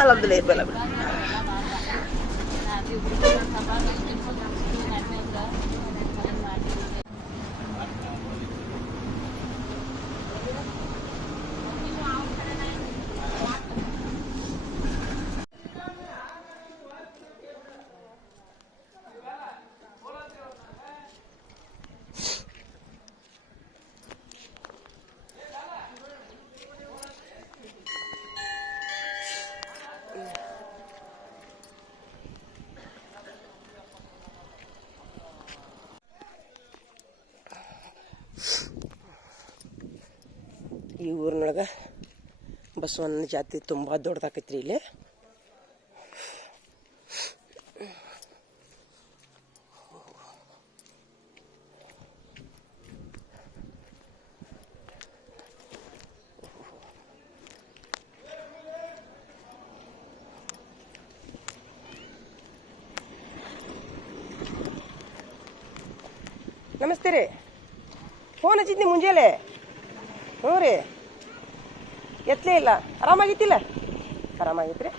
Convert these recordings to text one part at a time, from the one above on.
Alhamdulillah. ಈ ಊರಿನೊಳಗೆ ಬಸವಣ್ಣನ ಜಾತಿ ತುಂಬ ದೊಡ್ಡದಾಕೈತ್ರಿ ಇಲ್ಲಿ. ನಮಸ್ತೆ ರೀ, ಫೋನ್ ಹಚ್ಚಿದ್ನಿ ಮುಂಜಾನೆ. ಹ್ಞೂ ರೀ, ಎತ್ತಲೇ ಇಲ್ಲ. ಆರಾಮಾಗಿತ್ತಿಲ್ಲ? ಆರಾಮಾಗಿತ್ರಿ.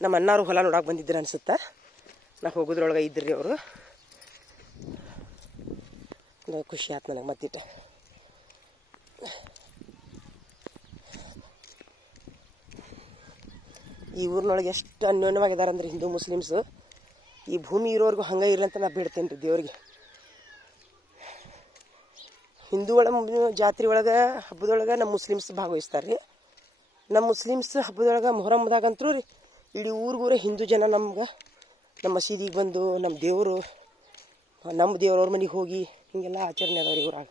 ನಮ್ಮ ಅಣ್ಣಾರು ಹೊಲ ನೋಡಕ್ಕೆ ಬಂದಿದ್ರು ಅನ್ಸುತ್ತೆ. ನಾ ಹೋಗೋದ್ರೊಳಗೆ ಇದ್ರಿ ಅವರು. ಖುಷಿ ಆಯ್ತು ನನಗೆ ಮತ್ತಿಟ್ಟು. ಈ ಊರಿನೊಳಗೆ ಎಷ್ಟು ಅನ್ಯೋನ್ಯವಾಗಿದ್ದಾರೆ ಅಂದ್ರೆ ಹಿಂದೂ ಮುಸ್ಲಿಮ್ಸು. ಈ ಭೂಮಿ ಇರೋರ್ಗು ಹಂಗೆ ಇರಲಿ ಅಂತ ನಾ ಬಿಡ್ತೇನೆ ರೀ ದೇವ್ರಿಗೆ. ಹಿಂದೂ ಜಾತ್ರೆ ಒಳಗೆ ಹಬ್ಬದೊಳಗೆ ನಮ್ಮ ಮುಸ್ಲಿಮ್ಸ್ ಭಾಗವಹಿಸ್ತಾರೆ ರೀ. ನಮ್ಮ ಮುಸ್ಲಿಮ್ಸ್ ಹಬ್ಬದೊಳಗೆ ಮೊಹರಮ್ದಾಗಂತೂ ರೀ ಇಡೀ ಊರಿಗೂರೇ ಹಿಂದೂ ಜನ ನಮ್ಗೆ ನಮ್ಮ ಮಸೀದಿಗೆ ಬಂದು ನಮ್ಮ ದೇವರು, ನಮ್ಮ ದೇವ್ರವ್ರ ಮನೆಗೆ ಹೋಗಿ ಹಿಂಗೆಲ್ಲ ಆಚರಣೆ ಅದಾವ್ರಿ ಊರಾಗ.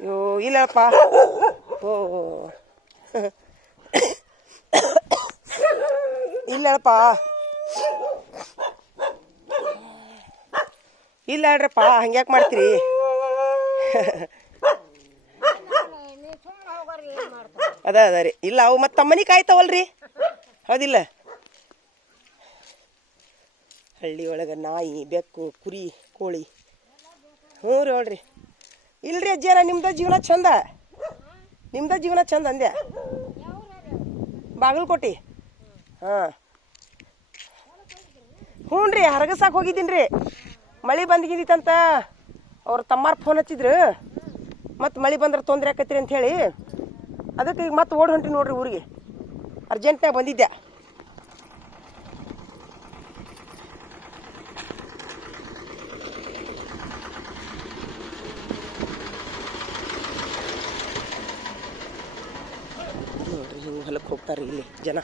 ಅಯ್ಯೋ ಇಲ್ಲಪ್ಪ, ಓ ಇಲ್ಲಪ್ಪ, ಇಲ್ಲ ಹೇಳ್ರಪ್ಪ, ಹಂಗ್ಯಾಕೆ ಮಾಡ್ತೀರಿ? ಅದ ರೀ, ಇಲ್ಲ ಅವು ಮತ್ತೆ ತಮ್ಮನಿ ಕಾಯ್ತಾವಲ್ರಿ, ಹೌದಿಲ್ಲ? ಹಳ್ಳಿ ಒಳಗೆ ನಾಯಿ, ಬೆಕ್ಕು, ಕುರಿ, ಕೋಳಿ. ಹ್ಞೂ ರೀ, ಹೇಳ್ರಿ. ಇಲ್ರಿ ಅಜ್ಜಿಯರ, ನಿಮ್ದ ಜೀವನ ಚಂದ, ನಿಮ್ದ ಜೀವನ ಚಂದ ಅಂದ್ಯಾ. ಬಾಗಲಕೋಟೆ. ಹಾಂ, ಹ್ಞೂ ರೀ, ಹರಗಸಾಕ್ ಹೋಗಿದ್ದೀನಿ ರೀ. ಮಳೆ ಬಂದ್ಗಿದ್ದಿತ್ತಂತ ಅವ್ರ ತಮ್ಮಾರು ಫೋನ್ ಹಚ್ಚಿದ್ರು. ಮತ್ತು ಮಳೆ ಬಂದ್ರೆ ತೊಂದರೆ ಆಕೈತ್ರಿ ಅಂಥೇಳಿ ಅದಕ್ಕೆ ಈಗ ಮತ್ತೆ ಓಡಿ ಹೊಂಟಿ ನೋಡ್ರಿ ಊರಿಗೆ. ಅರ್ಜೆಂಟ್ನಾಗ ಬಂದಿದ್ದೆ. ನೋಡ್ರಿ ಹಿಂಗೆ ಹೊಲಕ್ಕೆ ಹೋಗ್ತಾರೆ ಇಲ್ಲಿ ಜನ.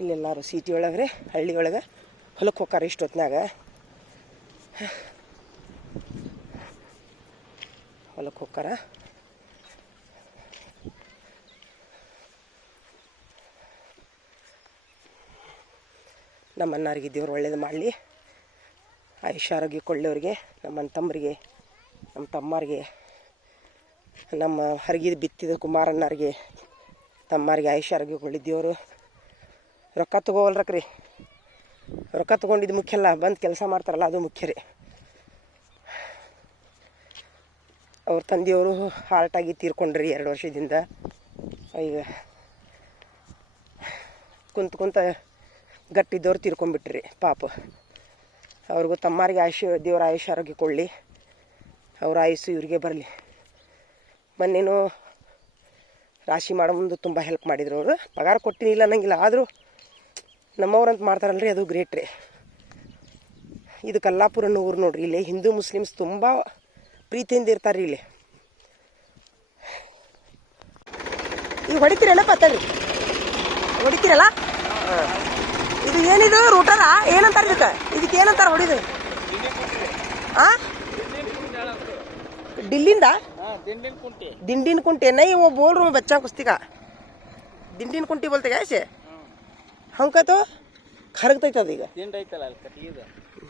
ಇಲ್ಲೆಲ್ಲರೂ ಸಿಟಿ ಒಳಗೆ ರೀ, ಹಳ್ಳಿ ಒಳಗೆ ಹೊಲಕ್ಕೆ ಹೋಗ್ತಾರೆ ಇಷ್ಟೊತ್ತಿನಾಗ. ಹೊಲಕ್ಕೆ ಹೋಗ್ತಾರ. ನಮ್ಮ ಅಣ್ಣಾರಿಗೆ ದೇವ್ರು ಒಳ್ಳೇದು ಮಾಡಲಿ, ಆಯುಷ್ಯ ಆರೋಗ್ಯ ಕೊಳ್ಳಿಯವ್ರಿಗೆ, ನಮ್ಮ ತಮ್ಮರಿಗೆ, ನಮ್ಮ ತಮ್ಮರಿಗೆ, ನಮ್ಮ ಹರಗಿದ ಬಿತ್ತಿದ ಕುಮಾರಣ್ಣರಿಗೆ, ತಮ್ಮರಿಗೆ ಆಯುಷ್ಯ ಆರೋಗ್ಯ ಕೊಳ್ಳಿ ದೇವರು. ರೊಕ್ಕ ತೊಗೋವಲ್ರಕ್ರಿ, ರೊಕ್ಕ ತೊಗೊಂಡಿದ್ದು ಮುಖ್ಯ ಅಲ್ಲ, ಬಂದು ಕೆಲಸ ಮಾಡ್ತಾರಲ್ಲ ಅದು ಮುಖ್ಯ ರೀ. ಅವ್ರ ತಂದೆಯವರು ಹಾರ್ಟಾಗಿ ತೀರ್ಕೊಂಡ್ರಿ 2 ವರ್ಷದಿಂದ. ಈಗ ಕುಂತ ಗಟ್ಟಿದ್ದವ್ರು ತೀರ್ಕೊಂಡ್ಬಿಟ್ರಿ ಪಾಪ. ಅವ್ರಿಗೂ ತಮ್ಮರಿಗೆ ದೇವ್ರ ಆಯುಷ್ಯ ಆರೋಗ್ಯ ಕೊಳ್ಳಿ, ಅವ್ರ ಆಯುಸ್ಸು ಇವ್ರಿಗೆ ಬರಲಿ. ಮೊನ್ನೇನು ರಾಶಿ ಮಾಡೋ ಮುಂದೆ ತುಂಬ ಹೆಲ್ಪ್ ಮಾಡಿದ್ರು ಅವರು. ಪಗಾರ ಕೊಟ್ಟಿನಿಲ್ಲ ಅನ್ನಂಗಿಲ್ಲ, ಆದರೂ ನಮ್ಮವ್ರಂತ ಮಾಡ್ತಾರಲ್ರಿ, ಅದು ಗ್ರೇಟ್ ರೀ. ಇದು ಕಲ್ಲಾಪುರ ಅನ್ನೋ ಊರು ನೋಡ್ರಿ. ಇಲ್ಲಿ ಹಿಂದೂ ಮುಸ್ಲಿಮ್ಸ್ ತುಂಬ ಪ್ರೀತಿಯಿಂದ ಇರ್ತಾರೆ ಇಲ್ಲಿ. ಈಗ ಹೊಡಿತೀರಲ್ಲ ಪತ್ತಳ್ಳಿ, ಹೊಡಿತೀರಲ್ಲ? ಹಾಂ. ಇದು ಏನಿದು ರೂಟರ ಏನಂತಾರೆ ಇದಕ್ಕೆ ಏನಂತಾರೆ ಹೊಡಿದು? ಹಾಂ, दिल्लींदा दिंडीन कुंटे नहीं, वो बोल रहा हूँ बच्चा कुश्ती का दिंडीन कुंटी बोलते क्या ऐसे? हमका तो खरगता था देगा।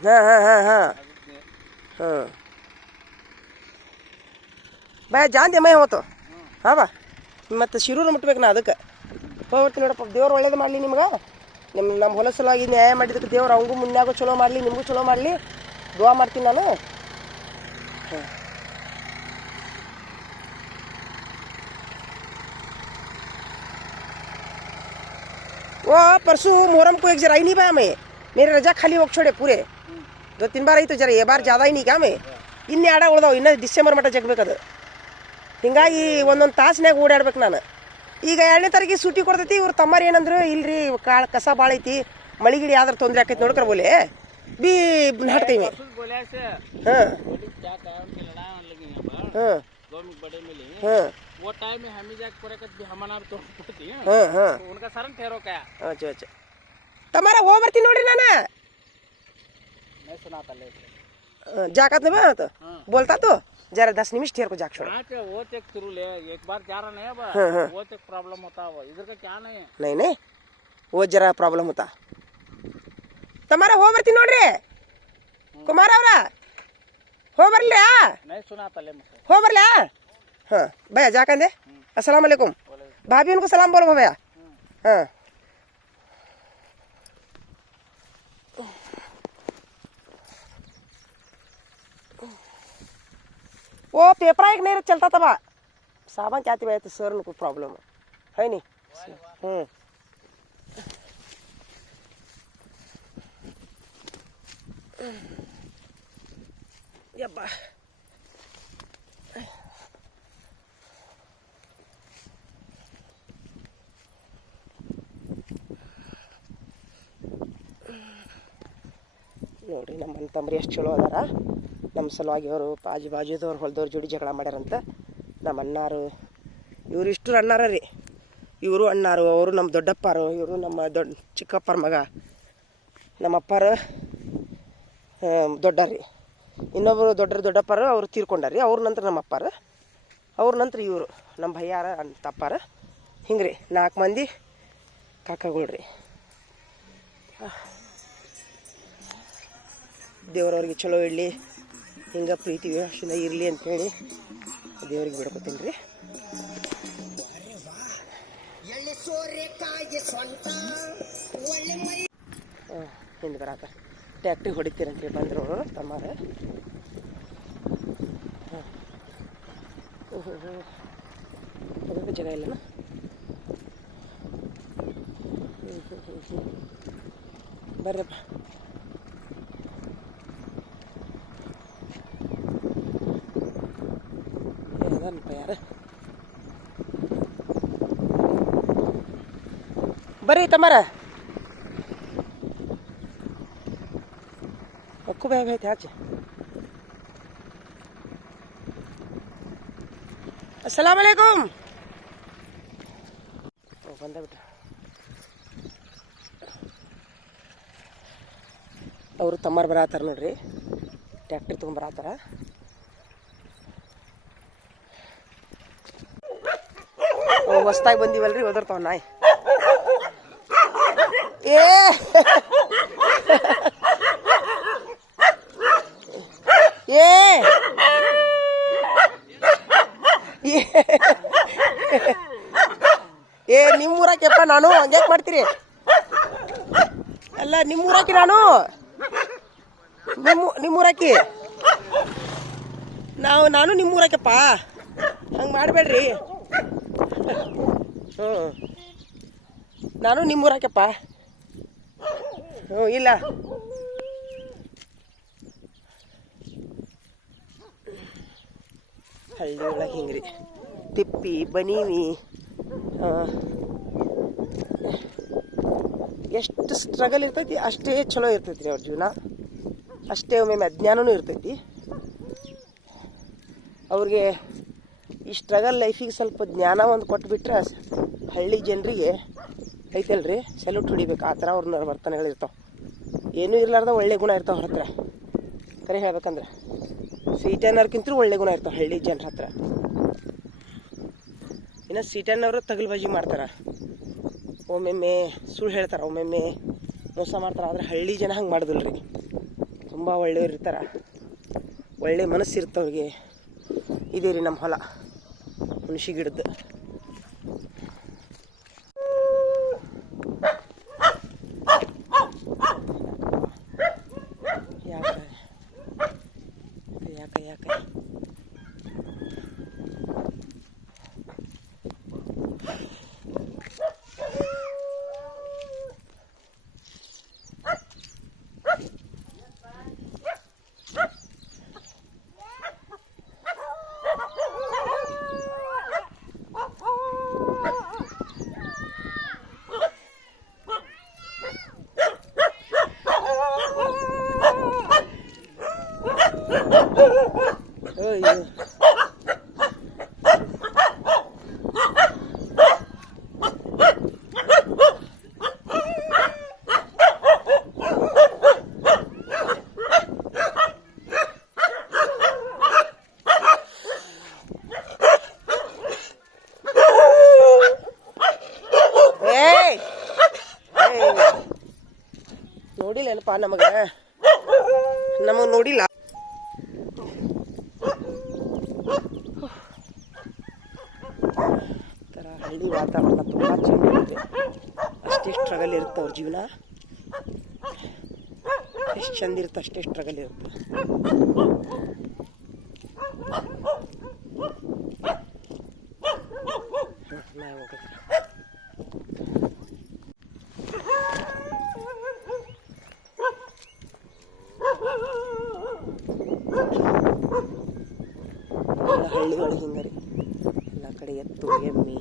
हाँ हाँ हाँ हाँ हाँ ಬಾ ಜಾಂದೆ ಮೈ ಹೋತು. ಹಾಂ ಬಾ, ಮತ್ತು ಶಿರೂರು ಮುಟ್ಬೇಕು ನಾ, ಅದಕ್ಕೆ ಹೋಗ್ಬಿಡ್ತೀನಿ ನೋಡಪ್ಪ. ದೇವ್ರು ಒಳ್ಳೇದು ಮಾಡಲಿ ನಿಮ್ಗೆ. ನಮ್ಮ ಹೊಲ ಸಲುವಾಗಿ ನ್ಯಾಯ ಮಾಡಿದ್ದಕ್ಕೆ ದೇವ್ರು ಅವಂಗೂ ಮುನ್ನಾಗೂ ಚಲೋ ಮಾಡಲಿ, ನಿಮಗೂ ಚಲೋ ಮಾಡಲಿ ದುವಾ ಮಾಡ್ತೀನಿ ನಾನು. ಹಾಂ, वो परसों मुहर्रम को एक जरा आई नहीं पाया मैं, मेरे रजा खाली होग छोड़े पूरे 2-3 बार आई तो जरा, ये बार ज़्यादा ही नहीं क्या मैं. ಇನ್ನೇ ಆಡ ಉಳ್ದಾವ, ಇನ್ನೂ ಡಿಸೆಂಬರ್ ಮಟ್ಟ ಜಗ್ಬೇಕದು. ಹಿಂಗಾಗಿ ಒಂದೊಂದು ತಾಸ್ನ್ಯಾಗ ಓಡಾಡ್ಬೇಕು ನಾನು. ಈಗ 2ನೇ ತಾರೀಕಿಗೆ ಸೂಟಿ ಕೊಡ್ತೈತಿ. ಇವ್ರು ತಮ್ಮಾರು ಏನಂದ್ರು, ಇಲ್ರಿ ಕಾಳು ಕಸ ಭಾಳ ಐತಿ, ಮಳಿಗಿಡಿ ಆದ್ರೆ ತೊಂದರೆ ಆಕೈತಿ ನೋಡ್ಕರ ಬೋಲೆ ಬಿ ನಾಟ್ಕೈ ಮೇ. ಹಾಂ ಹಾಂ ಹಾಂ वो टाइम में हम ही जाके पूरा कर भी हमारा तो पड़ती है। हां हां उनका शरण ठहरो क्या? अच्छा अच्छा तुम्हारा वो बरती नोड़ी ना ना मैं सुनाता ले जाकत में बात बोलता तो जरा 10 निमिष ठहर को जाक छोड़. हां वो चेक शुरू ले, एक बार जा रहा नहीं अब वो चेक प्रॉब्लम होता है. इधर का क्या नहीं है? नहीं नहीं वो जरा प्रॉब्लम होता. तुम्हारा हो बरती नोड़ी कुमार ಅವರ हो बरले नहीं सुनाता ले हो बरले. हाँ भैया जाकर दे. अस्सलाम वालेकुम. भाभी उनको सलाम बोलो भैया. हाँ वो पेपर एक नहीं चलता था बा साबन क्या थी तो सर को प्रॉब्लम है नहीं. यब्बा ನೋಡ್ರಿ, ನಮ್ಮ ಅಣ್ಣ ತಮ್ಮರಿ ಎಷ್ಟು ಚಲೋ ಅದಾರ. ನಮ್ಮ ಸಲುವಾಗಿ ಅವರು ಆಜು ಬಾಜುದವ್ರು ಹೊಲದವ್ರ ಜೋಡಿ ಜಗಳ ಮಾಡ್ಯಾರಂತ. ನಮ್ಮ ಅಣ್ಣಾರು ಇವರು ಇಷ್ಟು ಅಣ್ಣಾರ ರೀ. ಇವರು ಅಣ್ಣಾರು, ಅವರು ನಮ್ಮ ದೊಡ್ಡಪ್ಪಾರು, ಇವರು ನಮ್ಮ ಚಿಕ್ಕಪ್ಪರ ಮಗ. ನಮ್ಮ ಅಪ್ಪಾರು ದೊಡ್ಡರಿ, ಇನ್ನೊಬ್ಬರು ದೊಡ್ಡಪ್ಪಾರು ಅವರು ತೀರ್ಕೊಂಡಾರ್ರಿ. ಅವ್ರ ನಂತರ ನಮ್ಮ ಅಪ್ಪಾರು, ಅವ್ರ ನಂತರ ಇವರು ನಮ್ಮ ಭಯ್ಯಾರ ತಪ್ಪಾರ. ಹಿಂಗೆ ರೀ 4 ಮಂದಿ ಕಾಕಗಳ್ರಿ. ದೇವ್ರವ್ರಿಗೆ ಚಲೋ ಇಡಲಿ, ಹಿಂಗೆ ಪ್ರೀತಿ ವಿಶ್ವಾಸದಿಂದ ಇರಲಿ ಅಂತೇಳಿ ದೇವ್ರಿಗೆ ಬಿಡ್ಕೊತೀನಿ ರೀ. ಹಿಂದೆ ಬರಾಕ ಟ್ಯಾಕ್ಟ್ರಿ ಹೊಡಿತೀರಂತ್ರಿ ಬಂದರು ಅವರು ತಮ್ಮಾರ. ಅದಕ್ಕೆ ಜಾಗ ಇಲ್ಲನ. ಬರ್ರಪ್ಪ. ಯಾರ ಬರ್ರಿ ತಮ್ಮಾರ. ಅಕ್ಕು ಬೇಗ ಐತೆ ಆಚೆ. अस्सलाम वालेकुम. ಬಂದ ಬಿಟ್ಟ. ಅವರು ತಮ್ಮಾರು ಬರತ್ತಾರ ನೋಡ್ರಿ, ಟ್ಯಾಕ್ಟ್ರಿ ತೊಗೊಂಬರತ್ತಾರ. ಹೊಸ್ದಾಗಿ ಬಂದೀವಲ್ರಿ, ಒದರ್ತಾವ ನಾಯಿ. ಏ ಏ ಏ ನಿಮ್ಮೂರಾಕೆಪ್ಪ, ನಾನು ಹಂಗ್ಯಾಕೆ ಮಾಡ್ತೀರಿ? ಅಲ್ಲ ನಿಮ್ಮೂರಾಕಿ, ನಾನು ನಿಮ್ಮೂರಾಕಿ, ನಾನು ನಿಮ್ಮೂರಾಕೆಪ್ಪ, ಹಂಗೆ ಮಾಡಬೇಡ್ರಿ. ಹ್ಞೂ ನಾನು ನಿಮ್ಮೂರಾಕೆಪ್ಪ. ಹ್ಞೂ ಇಲ್ಲ ಹಳ್ಳಿ ಒಳಗೆ ಹಿಂಗೆ ರೀ. ತಿಪ್ಪಿ ಬನೀವಿ ಎಷ್ಟು ಸ್ಟ್ರಗಲ್ ಇರ್ತೈತಿ ಅಷ್ಟೇ ಚಲೋ ಇರ್ತೈತಿ ರೀ ಅವ್ರ ಜೀವನ. ಅಷ್ಟೇ ಒಮ್ಮೆ ಅಜ್ಞಾನನೂ ಇರ್ತೈತಿ ಅವ್ರಿಗೆ. ಈ ಸ್ಟ್ರಗಲ್ ಲೈಫಿಗೆ ಸ್ವಲ್ಪ ಜ್ಞಾನ ಒಂದು ಕೊಟ್ಬಿಟ್ರೆ ಹಳ್ಳಿ ಜನರಿಗೆ ಐತಲ್ರಿ ಸೆಲ್ಯೂಟ್ ಹೊಡಿಬೇಕು. ಆ ಥರ ಅವ್ರ ವರ್ತನೆಗಳಿರ್ತಾವೆ. ಏನೂ ಇರಲಾರ್ದ ಒಳ್ಳೆ ಗುಣ ಇರ್ತಾವೆ ಅವ್ರ ಹತ್ರ. ಕರೆ ಹೇಳ್ಬೇಕಂದ್ರೆ ಸಿಟಿನವ್ರಿಗಿಂತಲೂ ಒಳ್ಳೆ ಗುಣ ಇರ್ತಾವೆ ಹಳ್ಳಿ ಜನರ ಹತ್ರ. ಇನ್ನು ಸಿಟಿನವರು ತಗಲ್ಬಾಜಿ ಮಾಡ್ತಾರೆ, ಒಮ್ಮೊಮ್ಮೆ ಸುಳ್ಳು ಹೇಳ್ತಾರೆ, ಒಮ್ಮೊಮ್ಮೆ ಮೋಸ ಮಾಡ್ತಾರೆ. ಆದರೆ ಹಳ್ಳಿ ಜನ ಹಂಗೆ ಮಾಡೋದಿಲ್ಲ ರೀ. ತುಂಬ ಒಳ್ಳೆಯವ್ರು ಇರ್ತಾರೆ, ಒಳ್ಳೆ ಮನಸ್ಸು ಇರ್ತವ್ರಿಗೆ. ಇದೇ ರೀ ನಮ್ಮ ಹೊಲ ಹುಣಸಿ ಗಿಡದ್ದು. ಯಾಕೆ ಯಾಕೆ ಯಾಕೆ ನೋಡಿಲ್ಲ ಏನಪ್ಪ ನಮಗೆ ನೋಡಿಲ್ಲ. ಥರ ಹಳ್ಳಿ ವಾತಾವರಣ ತುಂಬ ಚೆನ್ನಾಗಿರುತ್ತೆ. ಅಷ್ಟೇ ಸ್ಟ್ರಗಲ್ ಇರುತ್ತೆ ಅವ್ರ ಜೀವನ. ಎಷ್ಟು ಚಂದ ಇರುತ್ತೆ ಅಷ್ಟೇ ಸ್ಟ್ರಗಲ್ ಇರುತ್ತೆ. ನಾವು ಹಳ್ಳಿಗಳು ಹಿಂಗೆ ರೀ. ಎಲ್ಲ ಕಡೆ ಎತ್ತು ಎಮ್ಮೆ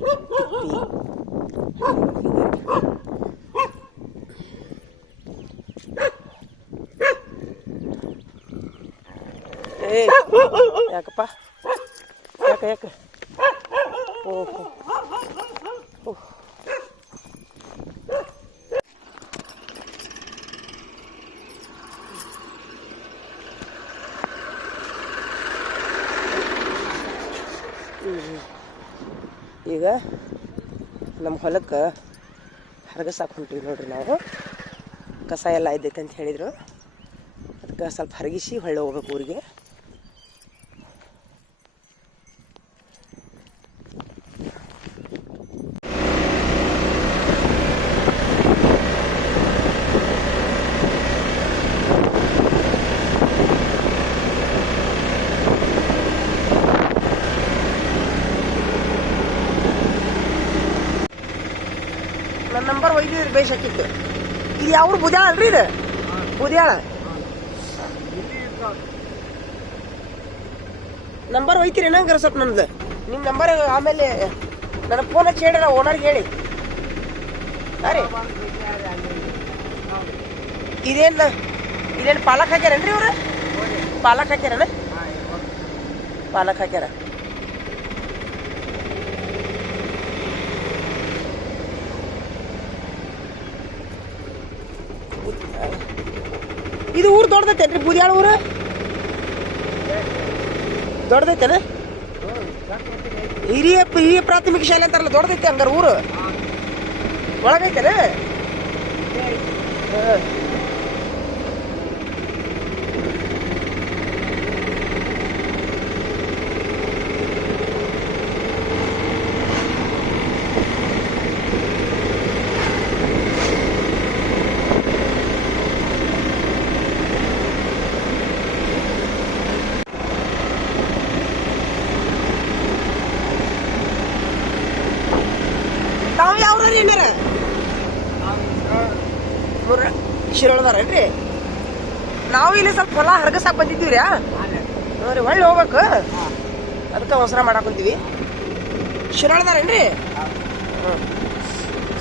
ತಿಪ್ಪಿ ಯಾಕಪ್ಪ ಯಾಕೆ ಯಾಕೆ ಓಹೋ ಓಹ್ ಈಗ ನಮ್ಮ ಹೊಲಕ್ಕೆ ಹರಗಸಾಕ್ ಹೊಂಟಿವಿ ನೋಡ್ರಿ. ನಾವು ಕಸ ಎಲ್ಲ ಇದ್ದೈತೆ ಅಂತ ಹೇಳಿದರು. ಅದಕ್ಕೆ ಸ್ವಲ್ಪ ಹರಗಿಸಿ ಹೊಳ್ಳೆ ಹೋಗ್ಬೇಕು ಊರಿಗೆ. ನನ್ನ ನಂಬರ್ ಒಯ್ದಿದ್ರಿ ಬೇಯಿಸಾಕಿತ್ತು. ಇದು ಯಾವ ಬುದ್ಯಾಳ ಅಲ್ರಿ? ಇದು ಬುದ್ಯಾಳ ನಂಬರ್ ಒಯ್ತೀರಿ ನಂಗೆ ಸ್ವಲ್ಪ ನಮ್ದು ನಿಮ್ಮ ನಂಬರ್. ಆಮೇಲೆ ನನಗೆ ಫೋನ್ ಹಚ್ಚಿ ಹೇಳಿ ಓನರ್ಗೆ ಹೇಳಿ. ಅರೆ ಇದೇನು ಪಾಲಕ್ ಹಾಕ್ಯಾರೇನ್ರಿ ಇವ್ರು? ಪಾಲಕ್ ಹಾಕ್ಯಾರನ? ಪಾಲಕ್ ಹಾಕ್ಯಾರ. ಇದು ಊರು ದೊಡ್ಡದೈತೇನ್ರಿ ಬೂದ್ಯಾಳ ಊರು? ದೊಡ್ಡದೈತೇನ? ಹಿರಿಯ ಪ್ರಾಥಮಿಕ ಶಾಲೆ ಅಂತಾರಲ್ಲ, ದೊಡ್ಡದೈತೆ ಹಂಗಾರ ಊರು? ಒಳಗೈತೇನ? ತಾವು ಯಾವ್ರಿ ಏನಾರ ಶಿರೋಳದಾರೇನ್ರಿ? ನಾವು ಇಲ್ಲಿ ಸ್ವಲ್ಪ ಹೊಲ ಹರಗಸಾಕ್ ಬಂದಿದ್ದೀವ್ರಿ. ನೋಡ್ರಿ ಹೊಳ್ಳಿ ಹೋಗ್ಬೇಕು, ಅದಕ್ಕೆ ಅವಸರ ಮಾಡಾಕೊಂತೀವಿ. ಶಿರೋಳದಾರೇನ್ರಿ?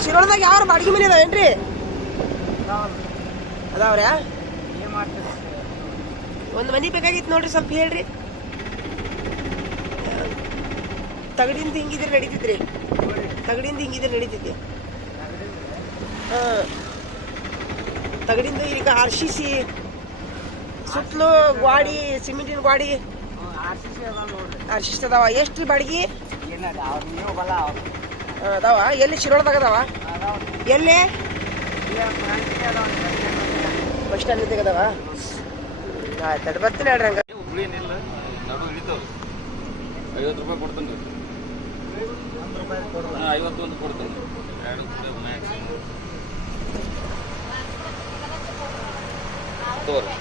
ಶಿರೋಳದಾಗ ಯಾರು ಬಾಡಿಗೆ ಮನೆ ಅದಾವೇನ್ರಿ? ಅದಾವ್ರ್ಯಾ? ಒಂದು ಮನೆ ಬೇಕಾಗಿತ್ತು ನೋಡ್ರಿ, ಸ್ವಲ್ಪ ಹೇಳ್ರಿ. ತಗಡಿಂದ ಹಿಂಗಿದ್ರೆ ನಡೀತಿದ್ರಿ? ತಗಡಿಂದ ಹಿಂಗಿದ್ರೆ ನಡೀತಿದ್ದೆ? ಹಾಂ, ತಗಡಿಂದ ಈಗ RCC ಸುತ್ತಲೂ ಗಾಡಿ, ಸಿಮೆಂಟಿನ ಗಾಡಿ RCC ಅದಾವ. ಎಷ್ಟು ಬಾಡಿಗೆ ಅದಾವ? ಎಲ್ಲಿ ಶಿರೋಳದಾಗ ಅದಾವ? ಎಲ್ಲಿ ಬಸ್ ಸ್ಟ್ಯಾಂಡ್ ಜೊತೆಗೆ ಅದಾವ? ಆಯ್ತು, ಬರ್ತೀನಿ ಹೇಳ್ರಿ. ಹಂಗ 50 ರೂಪಾಯಿ ಕೊಡ್ತೇನೆ ರೀ. 51 ಕೊಡ್ತೇನೆ. 2 ತೋರಿ.